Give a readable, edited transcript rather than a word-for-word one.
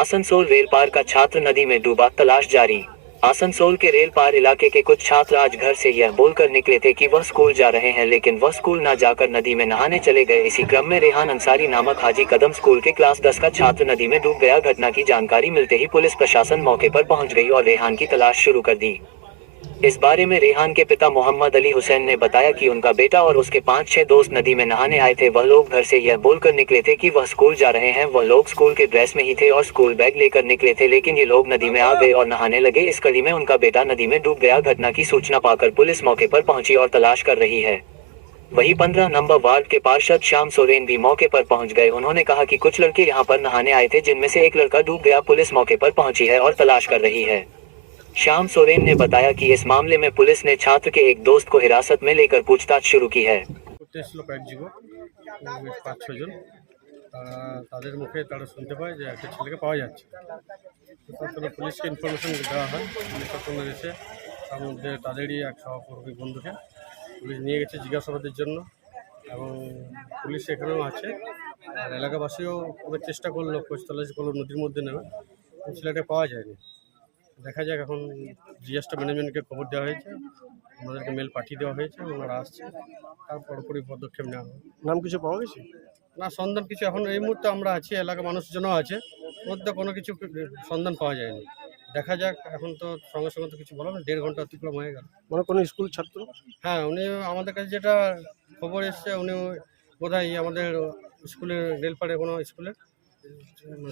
Asansol rail पार का छात्र नदी में डूबा, तलाश जारी। आसनसोल के रेल पार इलाके के कुछ छात्र आज घर से यह बोलकर निकले थे कि वह स्कूल जा रहे हैं, लेकिन वह स्कूल न जाकर नदी में नहाने चले गए। इसी क्रम में रेहान अंसारी नामक हाजी कदम स्कूल के क्लास 10 का छात्र नदी में डूब गया। घटना की जानकारी मिलते ही पुलिस प्रशासन मौके पर पहुंच गई और रेहान की तलाश शुरू कर दी। इस बारे में रेहान के पिता मोहम्मद अली हुसैन ने बताया कि उनका बेटा और उसके 5-6 दोस्त नदी में नहाने आए थे। वह लोग घर से यह बोलकर निकले थे कि वह स्कूल जा रहे हैं। वह लोग स्कूल के ड्रेस में ही थे और स्कूल बैग लेकर निकले थे, लेकिन ये लोग नदी में आ गए और नहाने लगे। इस कड़ी में उनका बेटा नदी में डूब गया। घटना की सूचना पाकर पुलिस मौके पर पहुंची और तलाश कर रही है। वहीं 15 नंबर वार्ड के पार्षद श्याम सोरेन भी मौके पर पहुंच गए। उन्होंने कहा कि कुछ लड़के यहां पर नहाने आए थे, जिनमें से एक लड़का डूब गया। पुलिस मौके पर पहुंची है और तलाश कर रही है। श्याम सोरेन ने बताया कि इस मामले में पुलिस ने छात्र के एक दोस्त को हिरासत में लेकर पूछताछ शुरू की है। করতে এসেছিল কয়েক যুবক 5-6 জন তাদের মুখে তারা শুনতে পায় যে একটা ছেলেকে পাওয়া যাচ্ছে। তখন পুলিশকে ইনফরমেশন দেওয়া হয়। পুলিশ তখন এসে তার মধ্যে তাদেরই এক সহকর্মী বন্ধুকে পুলিশ নিয়ে গেছে জিজ্ঞাসাবাদের জন্য, এবং পুলিশ এখানেও আছে। আর এলাকাবাসীও খুব চেষ্টা করলো, খোঁজ তল্লাশি করলো নদীর মধ্যে নেমে, ছেলেটা পাওয়া যায়নি। দেখা যাক, এখন ডিজাস্টার ম্যানেজমেন্টকে খবর দেওয়া হয়েছে, ওনাদেরকে মেল পাঠিয়ে দেওয়া হয়েছে, ওনারা আসছে, তার পরপরই পদক্ষেপ নেওয়া হবে। নাম কিছু পাওয়া গেছে? না, সন্ধান কিছু এখন এই মুহূর্তে আমরা আছি, এলাকার মানুষজনও আছে, মধ্যে কোনো কিছু সন্ধান পাওয়া যায়নি। দেখা যাক, এখন তো সঙ্গে সঙ্গে তো কিছু বলা না, 1.5 ঘন্টা অতিক্রম হয়ে গেল। মানে কোনো স্কুল ছাত্র? হ্যাঁ, উনি আমাদের কাছে যেটা খবর এসছে, উনি বোধহয় আমাদের স্কুলের রেলপাড়ে কোনো স্কুলের